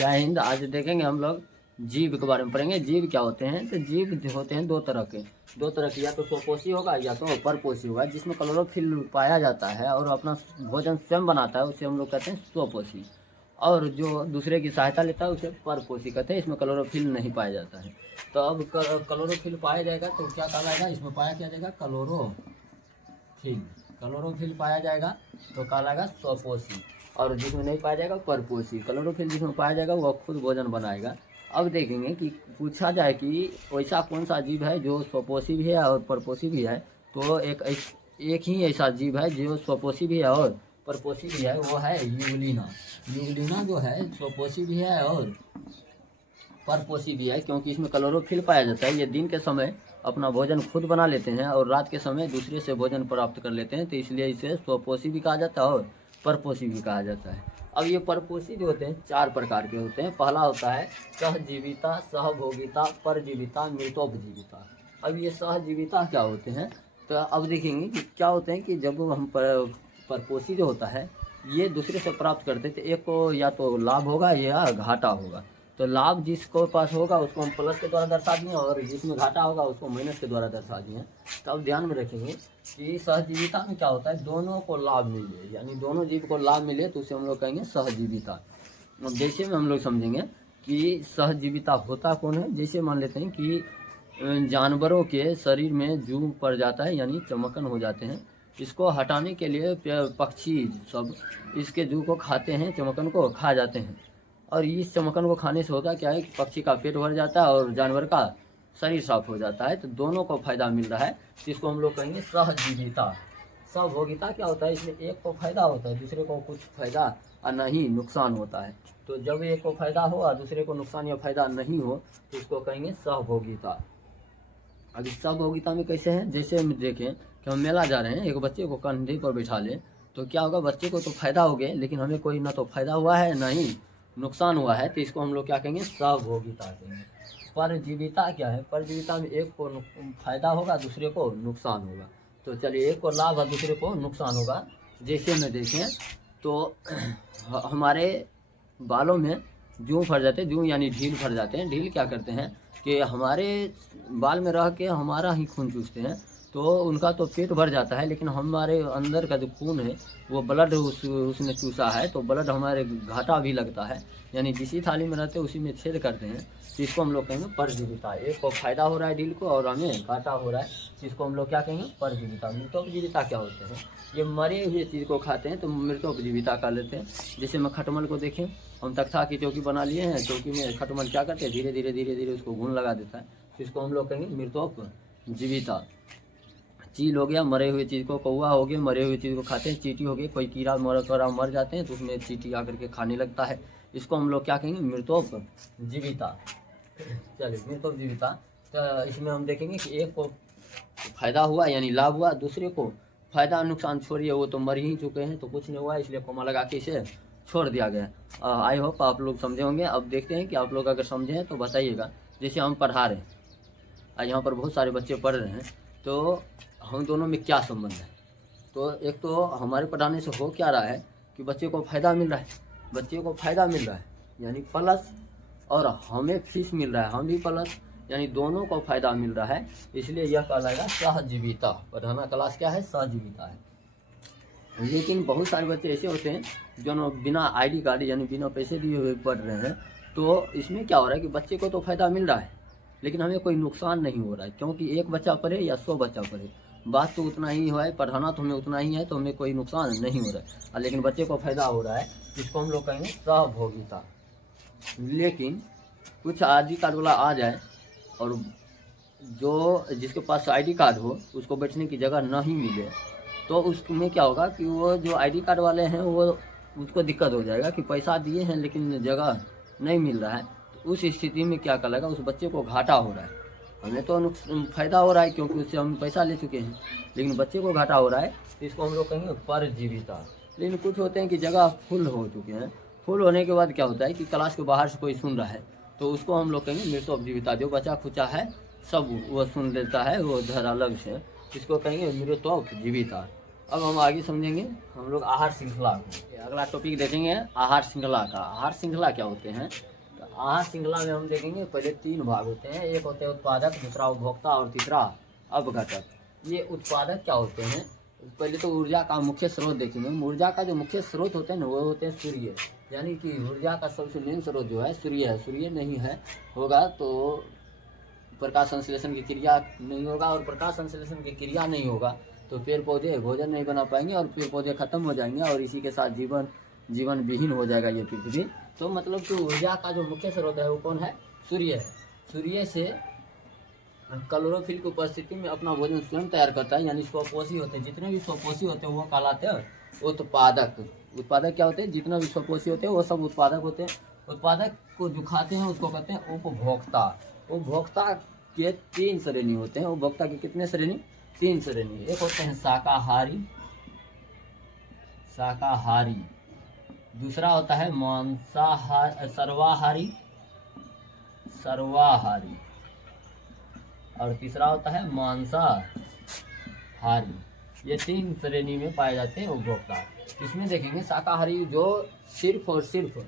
जय हिंद। आज देखेंगे हम लोग जीव के बारे में पढ़ेंगे। जीव क्या होते हैं? तो जीव होते हैं दो तरह के, या तो स्वपोषी होगा या तो परपोषी होगा। जिसमें क्लोरोफिल पाया जाता है और अपना भोजन स्वयं बनाता है उसे हम लोग कहते हैं स्वपोषी, और जो दूसरे की सहायता लेता है उसे परपोषी कहते हैं। इसमें क्लोरोफिल नहीं पाया जाता है। तो अब क्लोरोफिल पाया जाएगा तो क्या कहलाएगा? इसमें पाया क्या जाएगा? क्लोरोफिल। क्लोरोफिल पाया जाएगा तो कहलाएगा स्वपोषी, और जिसमें नहीं पाया जाएगा परपोषी। क्लोरोफिल जिसमें पाया जाएगा वो खुद भोजन बनाएगा। अब देखेंगे कि पूछा जाए कि वैसा कौन सा जीव है जो स्वपोषी भी है और परपोषी भी है, तो एक ही ऐसा जीव है जो स्वपोषी भी है और परपोषी भी है, वो है यूग्लिना। यूग्लिना जो है स्वपोषी भी है और परपोषी भी है, क्योंकि इसमें क्लोरोफिल पाया जाता है। ये दिन के समय अपना भोजन खुद बना लेते हैं और रात के समय दूसरे से भोजन प्राप्त कर लेते हैं, तो इसलिए इसे स्वपोषी भी कहा जाता है और परपोषी भी कहा जाता है। अब ये परपोषी जो होते हैं 4 प्रकार के होते हैं। पहला होता है सहजीविता, सहभोगिता, परजीविता, मृतोपजीविता। अब ये सहजीविता क्या होते हैं? तो अब देखेंगे कि क्या होते हैं कि जब हम परपोषी जो होता है ये दूसरे से प्राप्त करते थे, एक को या तो लाभ होगा या घाटा होगा। तो लाभ जिसको पास होगा उसको हम प्लस के द्वारा दर्शा दिए, और जिसमें घाटा होगा उसको माइनस के द्वारा दर्शा दिए। तो अब ध्यान में रखेंगे कि सहजीविता में क्या होता है? दोनों को लाभ मिले, यानी दोनों जीव को लाभ मिले तो उसे हम लोग कहेंगे सहजीविता। अब जैसे में हम लोग समझेंगे कि सहजीविता होता कौन है। जैसे मान लेते हैं कि जानवरों के शरीर में जूं पड़ जाता है, यानी चमकन हो जाते हैं। इसको हटाने के लिए पक्षी सब इसके जू को खाते हैं, चमकन को खा जाते हैं, और इस चमकन को खाने से होता क्या है कि पक्षी का पेट भर जाता है और जानवर का शरीर साफ हो जाता है। तो दोनों को फायदा मिल रहा है, जिसको हम लोग कहेंगे सहजीविता। सहभोगिता क्या होता है? इसमें एक को फायदा होता है, दूसरे को कुछ फायदा और नहीं नुकसान होता है। तो जब एक को फायदा हो और दूसरे को नुकसान या फायदा नहीं हो तो उसको कहेंगे सहभोगिता। अब इस सहभोगिता में कैसे है? जैसे हम देखें कि हम मेला जा रहे हैं, एक बच्चे को कंधे पर बिठा लें तो क्या होगा? बच्चे को तो फायदा हो गया, लेकिन हमें कोई ना तो फायदा हुआ है ना ही नुकसान हुआ है, तो इसको हम लोग क्या कहेंगे? सहभोगिता कहेंगे। परजीविता क्या है? परजीविता में एक को फायदा होगा, दूसरे को नुकसान होगा। तो चलिए, एक को लाभ और दूसरे को नुकसान होगा। जैसे में देखें तो हमारे बालों में जूं फर जाते हैं, जूं यानी ढील फर जाते हैं। ढील क्या करते हैं कि हमारे बाल में रह के हमारा ही खून चूसते हैं, तो उनका तो पेट भर जाता है, लेकिन हमारे अंदर का जो खून है वो ब्लड उसने चूसा है, तो ब्लड हमारे घाटा भी लगता है, यानी जिसी थाली में रहते हैं उसी में छेद करते हैं। तो इसको हम लोग कहेंगे परजीविता। एक को फायदा हो रहा है ढील को और हमें घाटा हो रहा है, तो इसको हम लोग क्या कहेंगे? परजीविता। मृतोपजीविता क्या होते हैं? ये मरे हुए चीज़ को खाते हैं तो मृतोपजीविता कर लेते हैं। जैसे मैं खटमल को देखें, हम तख्ता की चौकी बना लिए हैं, चौकी में खटमल क्या करते हैं? धीरे धीरे उसको घून लगा देता है, तो इसको हम लोग कहेंगे मृतोपजीविता। चील हो गया, मरे हुए चीज़ को, कौवा हो गया, मरे हुए चीज़ को खाते हैं। चींटी हो गई, कोई कीड़ा मर जाते हैं तो उसमें चींटी आकर के खाने लगता है, इसको हम लोग क्या कहेंगे? मृतोपजीविता। चलिए, मृतोपजीविता। तो इसमें हम देखेंगे कि एक को फायदा हुआ यानी लाभ हुआ, दूसरे को फायदा नुकसान छोड़िए, वो तो मर ही चुके हैं तो कुछ नहीं हुआ, इसलिए कोमा लगा के इसे छोड़ दिया गया। आई होप आप लोग समझे होंगे। अब देखते हैं कि आप लोग अगर समझे हैं तो बताइएगा। जैसे हम पढ़ा रहे हैं, आज यहाँ पर बहुत सारे बच्चे पढ़ रहे हैं, तो हम दोनों में क्या संबंध है? तो एक तो हमारे पढ़ाने से हो क्या रहा है कि बच्चे को फ़ायदा मिल रहा है, बच्चे को फ़ायदा मिल रहा है यानी प्लस, और हमें फीस मिल रहा है, हम भी प्लस, यानी दोनों को फ़ायदा मिल रहा है। इसलिए यह कहलाएगा सहजीविता। पढ़ाना क्लास क्या है? सहजीविता है। लेकिन बहुत सारे बच्चे ऐसे होते हैं जो बिना ID कार्ड यानी बिना पैसे दिए हुए पढ़ रहे हैं, तो इसमें क्या हो रहा है कि बच्चे को तो फ़ायदा मिल रहा है लेकिन हमें कोई नुकसान नहीं हो रहा है, क्योंकि एक बच्चा पढ़े या 100 बच्चा पढ़े, बात तो उतना ही हुआ है, पढ़ाना तो हमें उतना ही है, तो हमें कोई नुकसान नहीं हो रहा है, लेकिन बच्चे को फ़ायदा हो रहा है, जिसको हम लोग कहेंगे सहभोगिता। लेकिन कुछ ID कार्ड वाला आ जाए और जो जिसके पास ID कार्ड हो उसको बैठने की जगह नहीं मिले, तो उसमें क्या होगा कि वो जो ID कार्ड वाले हैं वो उसको दिक्कत हो जाएगा कि पैसा दिए हैं लेकिन जगह नहीं मिल रहा है। तो उस स्थिति में क्या करेगा? उस बच्चे को घाटा हो रहा है, हमें तो फ़ायदा हो रहा है क्योंकि उससे हम पैसा ले चुके हैं, लेकिन बच्चे को घाटा हो रहा है, तो इसको हम लोग कहेंगे परजीविता। लेकिन कुछ होते हैं कि जगह फुल हो चुके हैं, फुल होने के बाद क्या होता है कि क्लास के बाहर से कोई सुन रहा है, तो उसको हम लोग कहेंगे मृतोपजीविता। जो बचा खुचा है सब वो सुन लेता है, वो उधर अलग से, इसको कहेंगे मृतोपजीविता। अब हम आगे समझेंगे हम लोग आहार श्रृंखला को। अगला टॉपिक देखेंगे आहार श्रृंखला का। आहार श्रृंखला क्या होते हैं? तो आहार श्रृंखला में हम देखेंगे पहले 3 भाग होते हैं। एक होते हैं उत्पादक, दूसरा उपभोक्ता और तीसरा अपघटक। ये उत्पादक क्या होते हैं? पहले तो ऊर्जा का मुख्य स्रोत देखेंगे। ऊर्जा का जो मुख्य स्रोत होते हैं ना वो होते हैं सूर्य, यानी कि ऊर्जा का सबसे मेन स्रोत जो है सूर्य है। सूर्य नहीं है होगा तो प्रकाश संश्लेषण की क्रिया नहीं होगा, और प्रकाश संश्लेषण की क्रिया नहीं होगा तो पेड़ पौधे भोजन नहीं बना पाएंगे और पेड़ पौधे खत्म हो जाएंगे, और इसी के साथ जीवन विहीन हो जाएगा ये पृथ्वी। तो मतलब कि ऊर्जा का जो मुख्य स्रोत है वो कौन है? सूर्य है। सूर्य से क्लोरोफिल की उपस्थिति में अपना भोजन स्वयं तैयार करता है, यानी स्वपोषी होते हैं। जितने भी स्वपोषी होते हैं वो कहलाते हैं उत्पादक। उत्पादक क्या होते हैं? जितना भी स्वपोषी होते हैं वो सब उत्पादक होते हैं। उत्पादक को जो खाते हैं उसको कहते हैं उपभोक्ता। उपभोक्ता के 3 श्रेणी होते हैं। उपभोक्ता के कितने श्रेणी? 3 श्रेणी। एक होते हैं शाकाहारी, दूसरा होता है सर्वाहारी, और तीसरा होता है मांसाहारी। ये 3 श्रेणी में पाए जाते हैं उपभोक्ता। इसमें देखेंगे शाकाहारी जो सिर्फ और सिर्फ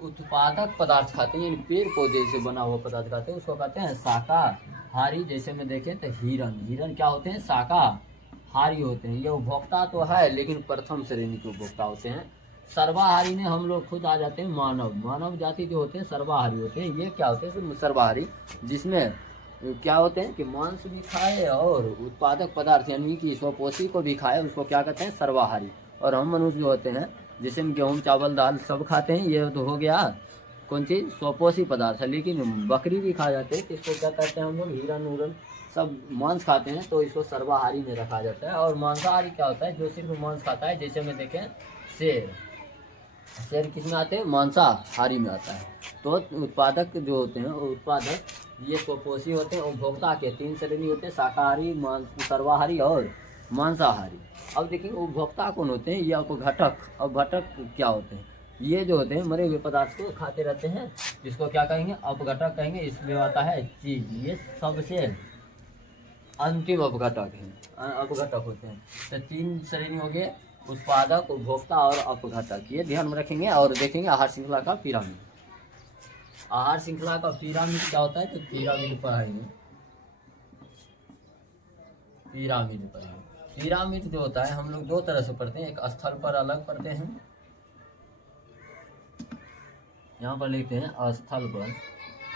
उत्पादक पदार्थ खाते हैं, यानी पेड़ पौधे से बना हुआ पदार्थ खाते हैं, उसको कहते हैं शाकाहारी। जैसे में देखें तो हिरन क्या होते हैं? शाकाहारी होते हैं। ये उपभोक्ता तो है लेकिन प्रथम श्रेणी के उपभोक्ता होते हैं। सर्वाहारी में हम लोग खुद आ जाते हैं मानव जाति जो होते हैं सर्वाहारी होते हैं। ये क्या होते हैं? सर्वाहारी, जिसमें क्या होते हैं कि मांस भी खाए और उत्पादक पदार्थ यानी कि स्वपोषी को भी खाए, उसको क्या कहते हैं? सर्वाहारी। और हम मनुष्य जो होते हैं जिसे गेहूँ चावल दाल सब खाते हैं, ये तो हो गया कौन चीज़? स्वपोषी पदार्थ है। लेकिन बकरी भी खा जाते हैं तो इसको क्या कहते हैं हम लोग? हिरन सब मांस खाते हैं तो इसको सर्वाहारी में रखा जाता है। और मांसाहारी क्या होता है? जो सिर्फ मांस खाता है। जैसे में देखें शेर किस में आते हैं? मांसाहारी में आता है। तो उत्पादक जो होते हैं उत्पादक ये स्वपोषी होते हैं। उपभोक्ता के 3 श्रेणी होते हैं, शाकाहारी, सर्वाहारी और मांसाहारी। अब देखिए उपभोक्ता कौन होते हैं? ये अपघटक। अपघटक क्या होते हैं? ये जो होते हैं मरे हुए पदार्थ को खाते रहते हैं, जिसको क्या कहेंगे? अपघटक कहेंगे। इसमें आता है चीज, ये सबसे अंतिम अपघटक है। अपघटक होते हैं। तो 3 श्रेणी हो गए, उत्पादक, उपभोक्ता और अपघटक। ये ध्यान में रखेंगे। और देखेंगे आहार श्रृंखला का पिरामिड। आहार श्रृंखला का पिरामिड क्या होता है? तो पिरामिड पढ़ाएंगे। पिरामिड जो होता है हम लोग 2 तरह से पढ़ते हैं। एक स्थल पर अलग पढ़ते हैं, यहाँ पर लिखते हैं स्थल पर।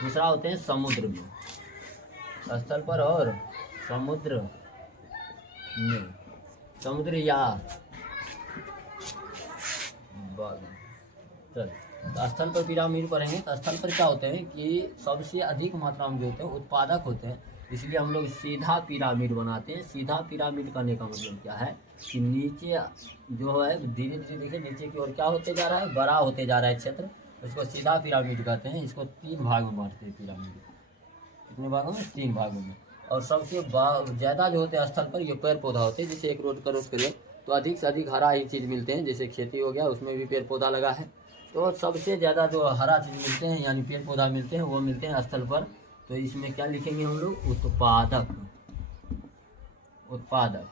दूसरा होते हैं समुद्र में, स्थल पर और समुद्र में, समुद्र या चल। स्थल पर पिरामिड पढ़ेंगे तो स्थल पर क्या होते हैं कि सबसे अधिक मात्रा में जो होते हैं उत्पादक होते हैं, इसलिए हम लोग सीधा पिरामिड बनाते हैं। सीधा पिरामिड करने का मतलब क्या है कि नीचे जो है धीरे धीरे देखिए नीचे की ओर क्या होते जा रहा है? बड़ा होते जा रहा है क्षेत्र, इसको सीधा पिरामिड कहते हैं। इसको 3 भाग में बांटते हैं पिरामिड। कितने भागों में? 3 भागों में। और सबसे ज़्यादा जो होते हैं स्थल पर ये पेड़ पौधा होते हैं। जैसे एक रोड क्रॉस करिए तो अधिक से अधिक हरा ही चीज़ मिलते हैं। जैसे खेती हो गया उसमें भी पेड़ पौधा लगा है, तो सबसे ज़्यादा जो हरा चीज़ मिलते हैं यानी पेड़ पौधा मिलते हैं वो मिलते हैं स्थल पर। तो इसमें क्या लिखेंगे हम लोग? उत्पादक।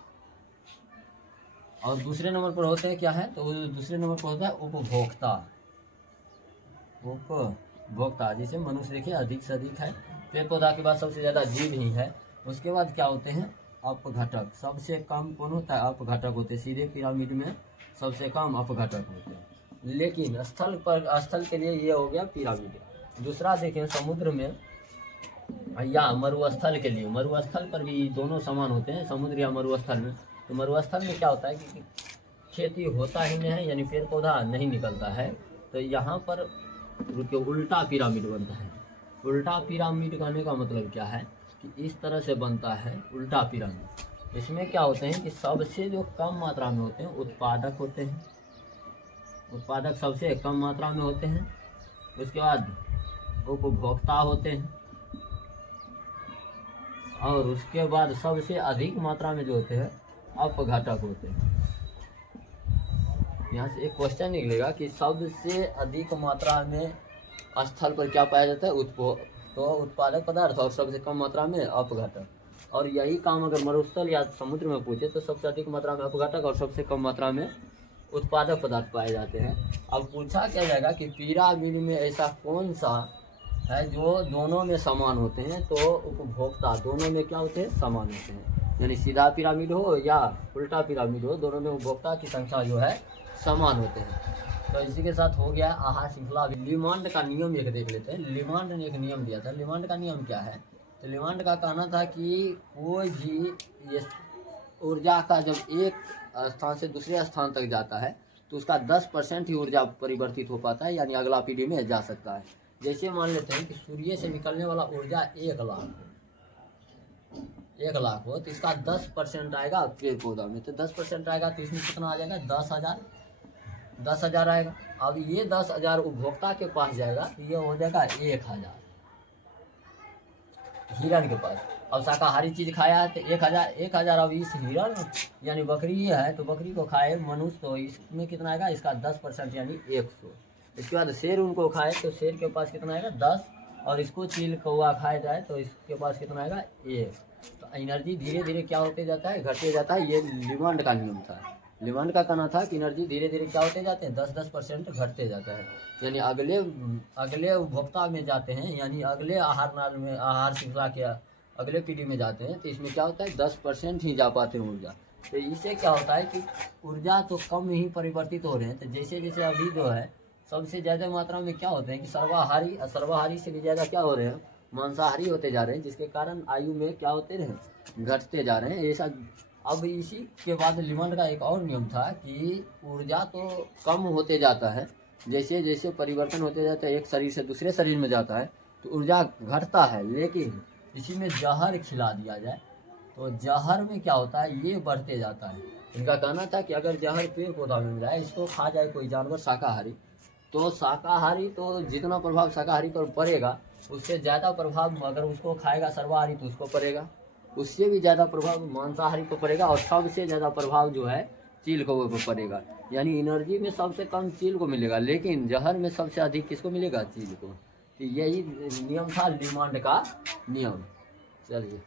और दूसरे नंबर पर होते हैं क्या है? तो दूसरे नंबर पर होता है उपभोक्ता। जैसे मनुष्य देखिए अधिक से अधिक है, पेड़ पौधा के बाद सबसे ज़्यादा जीव ही है। उसके बाद क्या होते हैं? अपघटक। सबसे कम कौन होता है? अपघटक होते हैं। सीधे पिरामिड में सबसे कम अपघटक होते हैं। लेकिन स्थल के लिए ये हो गया पिरामिड। दूसरा देखें समुद्र में या मरुस्थल के लिए, मरुस्थल पर भी दोनों समान होते हैं, समुद्र या मरुस्थल में। तो मरुस्थल में क्या होता है कि खेती होता ही नहीं है, यानी पेड़ पौधा नहीं निकलता है। तो यहाँ पर उल्टा पिरामिड बनता है। उल्टा पिरामिड करने का मतलब क्या है कि इस तरह से बनता है उल्टा पिरामिड। इसमें क्या होते हैं कि सबसे जो कम मात्रा में होते हैं उत्पादक होते हैं। उत्पादक सबसे कम मात्रा में होते हैं। उसके बाद उपभोक्ता होते हैं, और उसके बाद सबसे अधिक मात्रा में जो होते हैं अपघटक होते हैं। यहाँ से एक क्वेश्चन निकलेगा कि सबसे अधिक मात्रा में स्थल पर क्या पाया जाता है? तो उत्पादक पदार्थ, और सबसे कम मात्रा में अपघटक। और यही काम अगर मरुस्थल या समुद्र में पूछे तो सबसे अधिक मात्रा में अपघटक और सबसे कम मात्रा में उत्पादक पदार्थ पाए जाते हैं। अब पूछा क्या जाएगा कि पिरामिड में ऐसा कौन सा है जो दोनों में समान होते हैं, तो उपभोक्ता दोनों में क्या होते हैं, समान होते हैं। यानी सीधा पिरामिड हो या उल्टा पिरामिड हो, दोनों में उपभोक्ता की संख्या जो है समान होते हैं। तो इसी के साथ हो गया आहार श्रृंखला। लिमांड का नियम एक देख लेते हैं। लिमांड ने एक नियम दिया था। लिमांड का नियम क्या है, तो लिमांड का कहना था कि कोई भी ये ऊर्जा का जब एक स्थान से दूसरे स्थान तक जाता है तो उसका 10% ही ऊर्जा परिवर्तित हो पाता है, यानी अगला पीढ़ी में जा सकता है। जैसे मान लेते हैं कि सूर्य से निकलने वाला ऊर्जा 1 लाख हो तो इसका 10% आएगा पेड़ पौधा में, तो 10% आएगा तो इसमें कितना आ जाएगा, 10,000 आएगा। अब ये 10,000 उपभोक्ता के पास जाएगा तो ये हो जाएगा 1,000 हिरण के पास। अब शाकाहारी चीज खाया है तो 1,000। अब इस हिरण यानी बकरी है तो बकरी को खाए मनुष्य, तो इसमें कितना आएगा, इसका 10% यानी 100। इसके बाद शेर उनको खाए तो शेर के पास कितना आएगा, 10। और इसको चील कौवा खाया जाए तो इसके पास कितना आएगा, 1। तो एनर्जी धीरे धीरे क्या होते जाता है, घटते जाता है। ये लिमांड का नियम था। लिमांड का कहना था कि एनर्जी धीरे धीरे क्या होते जाते हैं, 10% घटते जाता है। यानी अगले उपभोक्ता में जाते हैं, यानी अगले आहार नाल में, आहार श्रृंखला के अगले पीढ़ी में जाते हैं तो इसमें क्या होता है, 10% ही जा पाते हैं ऊर्जा। तो इससे क्या होता है कि ऊर्जा तो कम ही परिवर्तित हो रहे हैं। तो जैसे जैसे अभी जो है सबसे ज़्यादा मात्रा में क्या होते हैं कि सर्वाहारी से भी ज़्यादा क्या हो रहे हैं, मांसाहारी होते जा रहे हैं, जिसके कारण आयु में क्या होते रहे, घटते जा रहे हैं। ऐसा अब इसी के बाद लिमांड का एक और नियम था कि ऊर्जा तो कम होते जाता है, जैसे जैसे परिवर्तन होते जाता है, एक शरीर से दूसरे शरीर में जाता है तो ऊर्जा घटता है। लेकिन इसी में जहर खिला दिया जाए तो जहर में क्या होता है, ये बढ़ते जाता है। इनका कहना था कि अगर जहर पेड़ पौधा में मिल जाए, इसको खा जाए कोई जानवर शाकाहारी, तो जितना प्रभाव शाकाहारी पर पड़ेगा उससे ज़्यादा प्रभाव अगर उसको खाएगा सर्वाहारी तो उसको पड़ेगा, उससे भी ज़्यादा प्रभाव मांसाहारी पर पड़ेगा, और सबसे ज़्यादा प्रभाव जो है चील कौवे पर पड़ेगा। यानी एनर्जी में सबसे कम चील को मिलेगा, लेकिन जहर में सबसे अधिक किसको मिलेगा, चील को। तो यही नियम था लिमांड का नियम। चलिए।